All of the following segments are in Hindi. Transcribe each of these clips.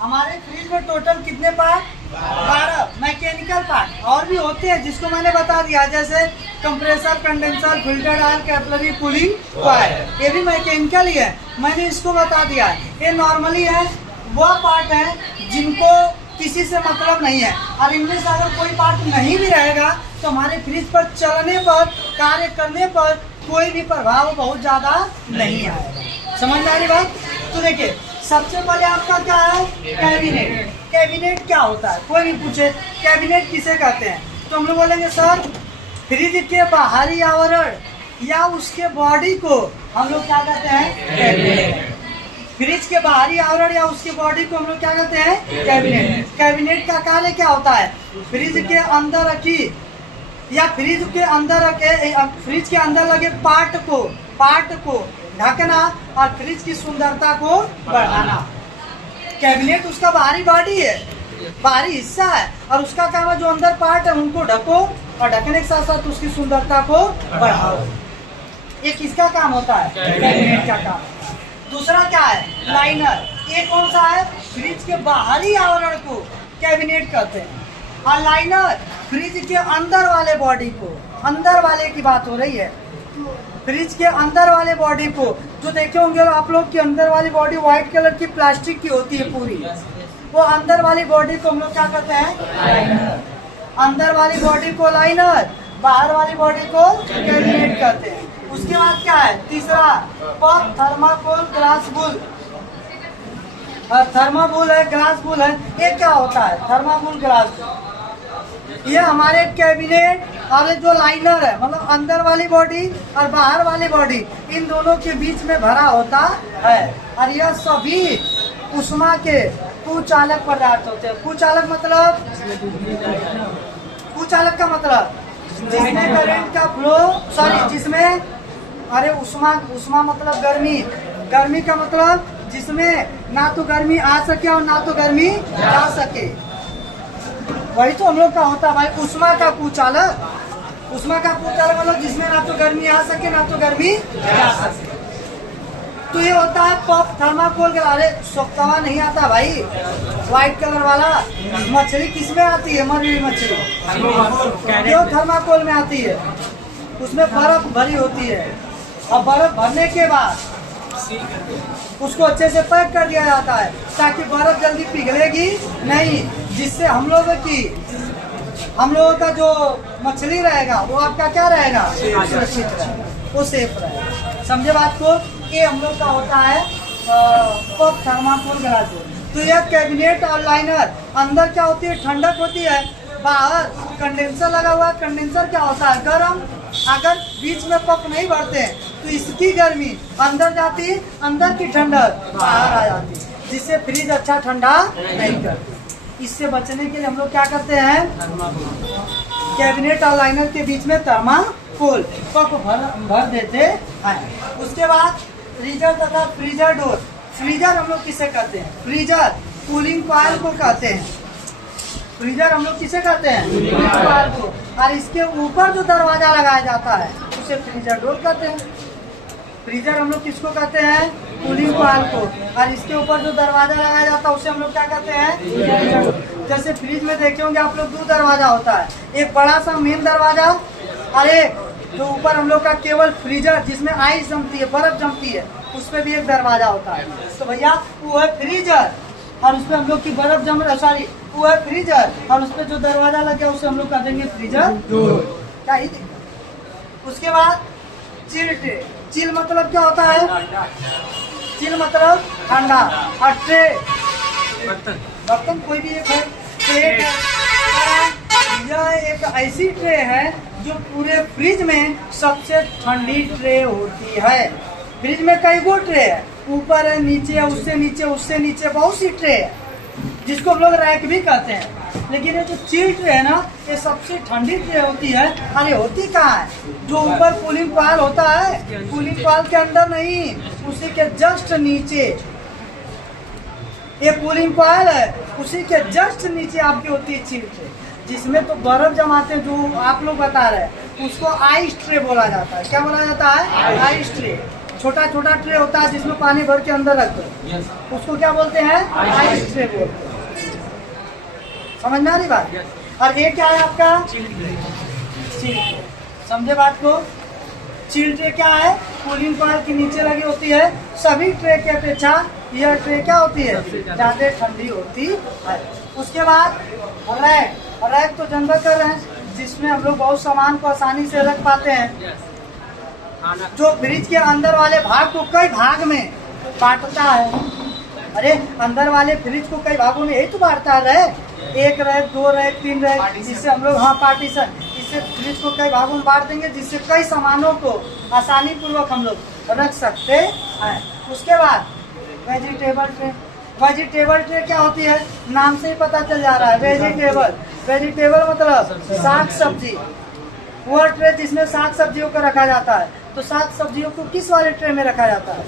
हमारे फ्रिज में टोटल कितने पार्ट? 12 mechanical part. और भी होते हैं जिसको मैंने बता दिया, जैसे compressor, condenser, filter oil, capillary, cooling coil, ये भी मैकेनिकल ही है, मैंने इसको बता दिया। ये नॉर्मली है, वह पार्ट है जिनको किसी से मतलब नहीं है, और इनमें से अगर कोई पार्ट नहीं भी रहेगा तो हमारे फ्रिज पर चलने पर, कार्य करने पर कोई भी प्रभाव बहुत ज़्यादा नहीं आएगा। समझ में आ रही बात? तो देखिए, सबसे पहले आपका क्या है? कैबिनेट। कैबिनेट क्या होता है? कोई भी पूछे कैबिनेट किसे कहते हैं, तो हम लोग बोलेंगे सर फ्रिज के बाहरी आवरण या उसके बॉडी को हम लोग क्या कहते हैं? कैबिनेट। फ्रिज के बाहरी आवरण या उसकी बॉडी को हम लोग क्या कहते हैं? कैबिनेट। कैबिनेट का कार्य क्या होता है? फ्रिज के अंदर रखी या फ्रिज के अंदर रखे, फ्रिज के अंदर लगे पार्ट को ढकना और फ्रिज की सुंदरता को बढ़ाना। कैबिनेट उसका बाहरी बॉडी है, बाहरी हिस्सा है, और उसका काम है जो अंदर पार्ट है उनको ढको और ढकने के साथ साथ उसकी सुंदरता को बढ़ाओ। ये किसका काम होता है? कैबिनेट का काम। दूसरा क्या है? लाइनर। ये कौन सा है? फ्रिज के बाहरी आवरण को कैबिनेट कहते हैं, और लाइनर फ्रिज के अंदर वाले बॉडी को, अंदर वाले की बात हो रही है, फ्रिज के अंदर वाले बॉडी को, जो देखे होंगे आप लोग की अंदर वाली बॉडी व्हाइट कलर की प्लास्टिक की होती है पूरी, वो अंदर वाली बॉडी को हम लोग क्या कहते हैं? लाइनर। अंदर वाली बॉडी को लाइनर, बाहर वाली बॉडी को कैबिनेट कहते हैं। उसके बाद क्या है? तीसरा पफ, थर्माकोल, ग्लास बुल। थर्माबुल है, ग्लास बुल है, ये क्या होता है? थर्माबुल, ग्लास बुल, ये हमारे कैबिनेट और जो लाइनर है, मतलब अंदर वाली बॉडी और बाहर वाली बॉडी, इन दोनों के बीच में भरा होता है, और यह सभी उष्मा के कुचालक पदार्थ होते हैं। कुचालक मतलब, कुचालक का मतलब जिसमें करंट का फ्लो, जिसमें, अरे उष्मा मतलब गर्मी, गर्मी का मतलब जिसमें ना तो गर्मी आ सके और ना तो गर्मी जा सके, वही तो हम लोग का होता है भाई, उष्मा का कुचालक। उष्मा का कुचालक मतलब जिसमें ना तो गर्मी आ सके ना तो गर्मी जा सके। तो ये होता है पफ, थर्माकोल के। अरे सोक्तावा नहीं आता भाई, व्हाइट कलर वाला। मछली किसमें आती है? मरी हुई मछली क्यों थर्माकोल में आती है? उसमें बर्फ भरी होती है, और बर्फ भरने के बाद उसको अच्छे से पैक कर दिया जाता है ताकि बर्फ जल्दी पिघलेगी नहीं, जिससे हम लोगों का जो मछली रहेगा वो आपका क्या रहेगा? सुरक्षित रहेगा, वो सेफ रहेगा। समझे बात को? ये हम लोग का होता है पफ, थर्माकोल, ग्लास बुल। तो यह कैबिनेट और लाइनर, अंदर क्या होती है? ठंडक होती है, बाहर कंडेंसर लगा हुआ है। कंडेंसर क्या होता है? गर्म। अगर बीच में पफ नहीं भरते तो इसकी गर्मी अंदर जाती, अंदर की ठंडक बाहर आ जाती, जिससे फ्रिज अच्छा ठंडा नहीं करती। इससे बचने के लिए हम लोग क्या करते हैं? कैबिनेट और लाइनर के बीच में थर्माकोल पफ भर देते हैं। उसके बाद फ्रीजर तथा फ्रीजर डोर। फ्रीजर हम लोग किसे कहते हैं? फ्रीजर कूलिंग कॉइल को कहते हैं। फ्रीजर हम लोग किसे कहते हैं? कूलिंग कॉइल को। और इसके ऊपर जो दरवाजा लगाया जाता है उसे फ्रीजर डोर कहते हैं। फ्रीजर हम लोग किसको कहते हैं? कूलिंग कॉइल को। और इसके ऊपर जो दरवाजा लगाया जाता है उसे हम लोग क्या कहते हैं? Freezer door. जैसे फ्रिज में देखे होंगे आप लोग, 2 दरवाजा होता है, एक बड़ा सा मेन दरवाजा और एक जो ऊपर हम लोग का केवल फ्रीजर जिसमें आइस जमती है, बर्फ जमती है, उसमें भी एक दरवाजा होता है। तो भैया वो है फ्रीजर, और उसमें हम लोग की बर्फ जम, वो है फ्रीजर, और उसपे जो दरवाजा लग गया उसे हम लोग कह देंगे फ्रीजर डोर। क्या ही? उसके बाद चिल ट्रे। चिल मतलब क्या होता है? चिल मतलब ठंडा, और ट्रे बर्तन कोई भी एक है, ट्रे। यह एक ऐसी ट्रे है जो पूरे फ्रिज में सबसे ठंडी ट्रे होती है। फ्रिज में कई गो ट्रे है, ऊपर है, नीचे है, उससे नीचे, उससे नीचे, बहुत सी ट्रे है, जिसको हम लोग रैक भी कहते हैं। लेकिन ये जो चिल ट्रे है ना, ये सबसे ठंडी ट्रे होती है। अरे होती कहाँ है? जो ऊपर कूलिंग कॉइल होता है, कूलिंग कॉइल के अंदर नहीं, उसी के जस्ट नीचे ये कूलिंग कॉइल है, उसी के जस्ट नीचे आपकी होती है चिल ट्रे, जिसमें तो बर्फ जमाते हैं, जो आप लोग बता रहे हैं, उसको आइस ट्रे बोला जाता है। क्या बोला जाता है? Ice tray. छोटा छोटा ट्रे होता है जिसमें पानी भर के अंदर रखते हैं, उसको क्या बोलते हैं? आइस ट्रे बोलते हैं। समझ में आ रही बात? और ये क्या है आपका? Chill tray. समझे बात को? चिल ट्रे क्या है? कूलिंग कॉइल के नीचे लगी होती है। सभी ट्रे की अपेक्षा यह ट्रे क्या होती है? ज्यादा ठंडी होती है। उसके बाद रैक। रैक तो जनरल कर रहे हैं जिसमें हम लोग बहुत सामान को आसानी से रख पाते हैं, जो फ्रिज के अंदर वाले भाग को कई भाग में बांटता है। अरे अंदर वाले फ्रिज को कई भागों में यही तो बांटता है, एक रैक, 2 रैक, 3 रैक, इससे हम लोग, हाँ पार्टीशन, इससे फ्रिज को कई भागों में बांट देंगे जिससे कई सामानों को आसानी पूर्वक हम लोग रख सकते हैं। उसके बाद वेजिटेबल ट्रे। वेजिटेबल ट्रे क्या होती है? नाम से ही पता चल जा रहा है, वेजिटेबल। वेजिटेबल मतलब साग सब्जी। वह ट्रे जिसमें साग सब्जियों को रखा जाता है। तो साग सब्जियों को किस वाले ट्रे में रखा जाता है?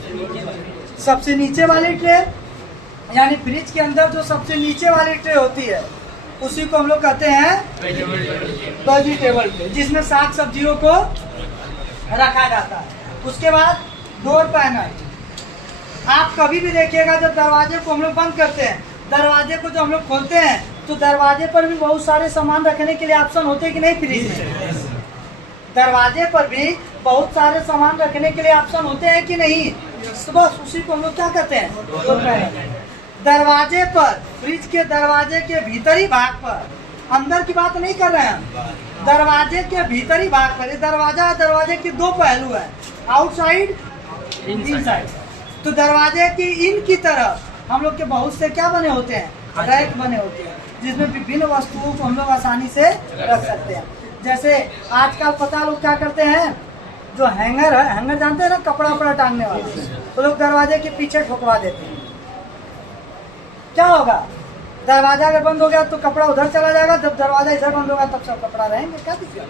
सबसे नीचे वाली ट्रे, यानी फ्रिज के अंदर जो सबसे नीचे वाली ट्रे होती है उसी को हम लोग कहते हैं वेजिटेबल ट्रे, जिसमें साग सब्जियों को रखा जाता है। उसके बाद डोर पैनल। आप कभी भी देखिएगा जब दरवाजे को हम लोग बंद करते हैं, दरवाजे को जब हम लोग खोलते हैं तो दरवाजे पर भी बहुत सारे सामान रखने के लिए ऑप्शन होते हैं कि नहीं फ्रिज में? दरवाजे पर भी बहुत सारे सामान रखने के लिए ऑप्शन होते हैं कि नहीं? तो बस उसी को हम लोग क्या कहते हैं? Door panel. दरवाजे पर, फ्रिज के दरवाजे के भीतरी भाग पर, अंदर की बात नहीं कर रहे हैं हम, दरवाजे के भीतरी भाग पर। दरवाजा, दरवाजे के 2 पहलू है, आउटसाइड, इनसाइड। तो दरवाजे की इन की तरफ हम लोग के बहुत से क्या बने होते हैं? रैक बने होते हैं, जिसमें विभिन्न वस्तुओं को हम लोग आसानी से रख सकते हैं। जैसे आजकल पता लोग क्या करते हैं, जो हैंगर है, हैंगर जानते हैं ना, कपड़ा वपड़ा टांगने वाला, तो लोग दरवाजे के पीछे ठोकवा देते हैं। क्या होगा? दरवाजा अगर बंद हो गया तो कपड़ा उधर चला जाएगा, जब दरवाजा इधर बंद होगा तब सब कपड़ा रहेंगे। क्या दिक्कत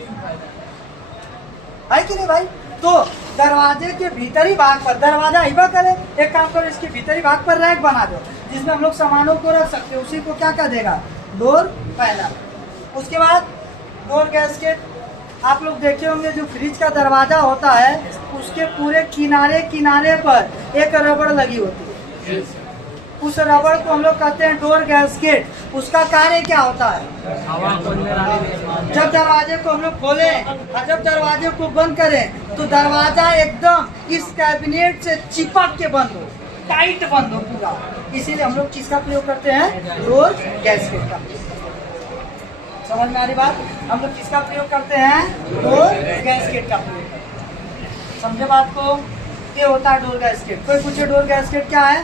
है कि नहीं भाई? तो दरवाजे के भीतरी भाग पर, दरवाजा हिबा करे, एक काम करो, इसके भीतरी भाग पर रैक बना दो जिसमें हम लोग सामानों को रख सकते हैं, उसी को क्या कह देगा? Door panel. उसके बाद डोर गैस्केट। आप लोग देखे होंगे जो फ्रिज का दरवाजा होता है उसके पूरे किनारे किनारे पर एक रबड़ लगी होती है, उस रबड़ को हम लोग कहते हैं डोर गैस्केट। उसका कार्य क्या होता है? जब दरवाजे को हम लोग खोलें और जब दरवाजे को बंद करें तो दरवाजा एकदम इस कैबिनेट से चिपक के बंद हो, टाइट बंद हो पूरा। इसीलिए हम लोग किसका प्रयोग करते हैं? डोर गैस्केट का। समझ में आ रही बात? हम लोग किसका प्रयोग करते हैं? डोर गैस्केट का प्रयोग करते हैं। समझे बात को? ये होता है डोर गैस्केट। कोई पूछे डोर गैस्केट क्या है?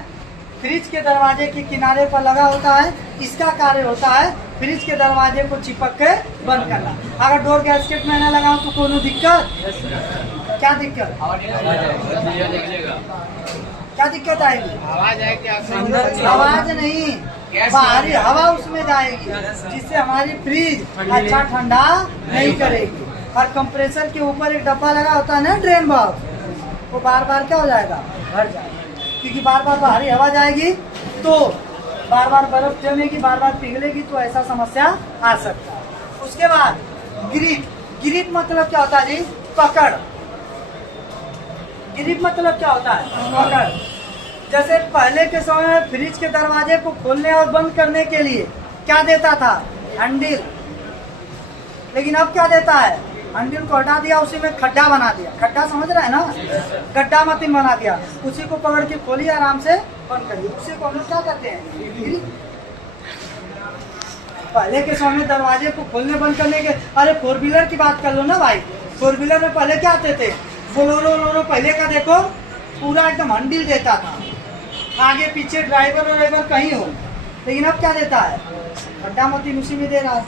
फ्रिज के दरवाजे के किनारे पर लगा होता है, इसका कार्य होता है फ्रिज के दरवाजे को चिपक के बंद करना। अगर डोर गैस्केट में न लगाऊं तो कोई दिक्कत? क्या दिक्कत? क्या दिक्कत आएगी? आवाज आएगी। आवाज नहीं, बाहरी हवा उसमें जाएगी जिससे हमारी फ्रिज अच्छा ठंडा नहीं करेगी। और कंप्रेसर के ऊपर एक डब्बा लगा होता है ना, ड्रेन बॉक्स, वो बार बार क्या हो जाएगा? भर जाएगा, क्योंकि बार बार बाहरी हवा जाएगी तो बार बार बर्फ जमेगी, बार बार पिघलेगी, तो ऐसा समस्या आ सकता है। उसके बाद ग्रिप। ग्रिप मतलब क्या होता है जी? पकड़। ग्रिप मतलब क्या होता है? पकड़। जैसे पहले के समय में फ्रिज के दरवाजे को खोलने और बंद करने के लिए क्या देता था? हैंडल। लेकिन अब क्या देता है? हैंडल को हटा दिया, उसी में खड्डा बना दिया। खड्डा समझ रहा है ना? गड्ढा मतीन बना दिया, उसी को पकड़ के खोलिए, आराम से बंद करिए। उसी को हम लोग क्या कहते हैं? पहले के समय में दरवाजे को खोलने बंद करने के, अरे 4 व्हीलर की बात कर लो ना भाई। 4 व्हीलर में पहले क्या आते थे? बोलोरो पहले का देखो पूरा एकदम हैंडल देता था, आगे पीछे ड्राइवर और कहीं हो। लेकिन अब क्या देता है? खड्डा मतीन उसी में दे रहा है।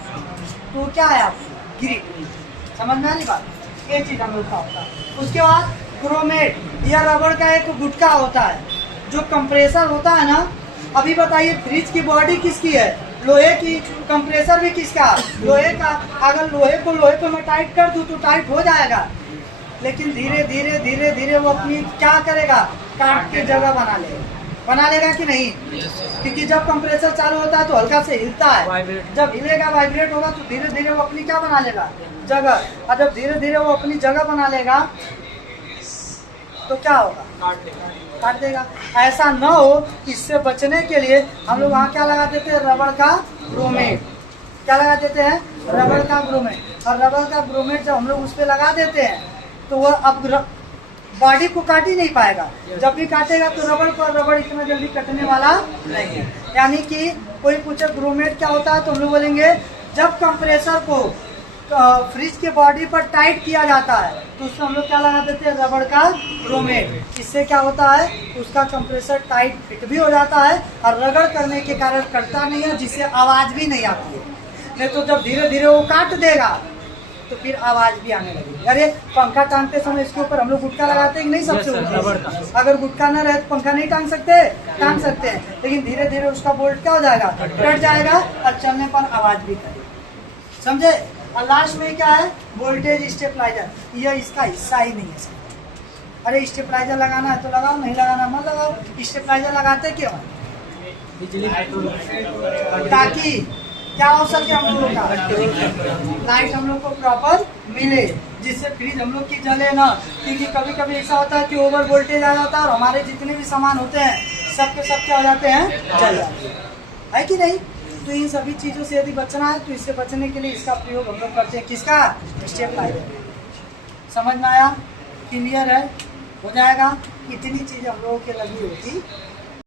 तो क्या है आप? ग्रिप। समझ में आ रही बात? ये चीज हम लोग का होता है। उसके बाद क्रोमेट, यह रबड़ का एक गुटका होता है। जो कंप्रेसर होता है ना, अभी बताइए फ्रिज की बॉडी किसकी है? लोहे की। कंप्रेसर भी किसका? लोहे का। अगर लोहे को मैं टाइट कर दूं तो टाइट हो जाएगा, लेकिन धीरे धीरे धीरे धीरे वो अपनी क्या करेगा? काट के जगह बना लेगा कि नहीं? क्योंकि जब कंप्रेसर चालू होता है तो हल्का से हिलता है, जब हिलेगा वाइब्रेट होगा तो धीरे धीरे वो अपनी क्या बना लेगा? जगह। और जब धीरे धीरे वो अपनी जगह बना लेगा तो क्या होगा, काट देगा। ऐसा न हो, इससे बचने के लिए हम लोग वहाँ क्या लगा देते हैं, रबड़ का ब्रोमेट। क्या लगा देते हैं, रबड़ का ब्रोमेट। और रबड़ का ब्रोमेट जब हम लोग उस पर लगा देते हैं तो वह अब बॉडी को काट ही नहीं पाएगा। जब भी काटेगा तो रबड़ इतना जल्दी कटने वाला नहीं है। यानी कि कोई पूछे ब्रोमेट क्या होता है तो हम लोग बोलेंगे जब कंप्रेसर को फ्रिज के बॉडी पर टाइट किया जाता है तो उसमें हम लोग क्या लगा देते हैं, रबड़ का ब्रोमेट। इससे क्या होता है, उसका कंप्रेसर टाइट फिट भी हो जाता है और रगड़ करने के कारण कटता नहीं है, जिससे आवाज भी नहीं आती है। नहीं तो जब धीरे धीरे वो काट देगा तो फिर आवाज भी आने लगेगी। अरे पंखा टांगते समय इसके ऊपर हम लोग गुटका लगाते हैं नहीं, सबसे ऊपर। अगर गुटका न रहे तो पंखा नहीं टांग सकते हैं, लेकिन धीरे धीरे उसका बोल्ट क्या हो जाएगा, कट जाएगा और चलने पर आवाज भी करेगा। समझे। और लास्ट में क्या है, वोल्टेज स्टेबलाइजर। यह इसका हिस्सा ही नहीं है। अरे स्टेबलाइजर लगाना है तो लगाओ, नहीं लगाना मत लगाओ। स्टेबलाइजर लगाते क्यों, बिजली ताकि क्या हो सके हम लोगों का, लाइट हम लोग को प्रॉपर मिले, जिससे फ्रिज हम लोग की जले ना। क्योंकि कभी कभी ऐसा होता है कि ओवर वोल्टेज आ जाता है और हमारे जितने भी सामान होते हैं सब के सब क्या हो जाते हैं, जल जाते हैं, है कि नहीं। तो इन सभी चीज़ों से यदि बचना है तो इससे बचने के लिए इसका प्रयोग हम लोग करते हैं, किसका, स्टेबलाइजर। समझ में आया, क्लियर है, हो जाएगा। इतनी चीज़ हम लोगों के लगी होती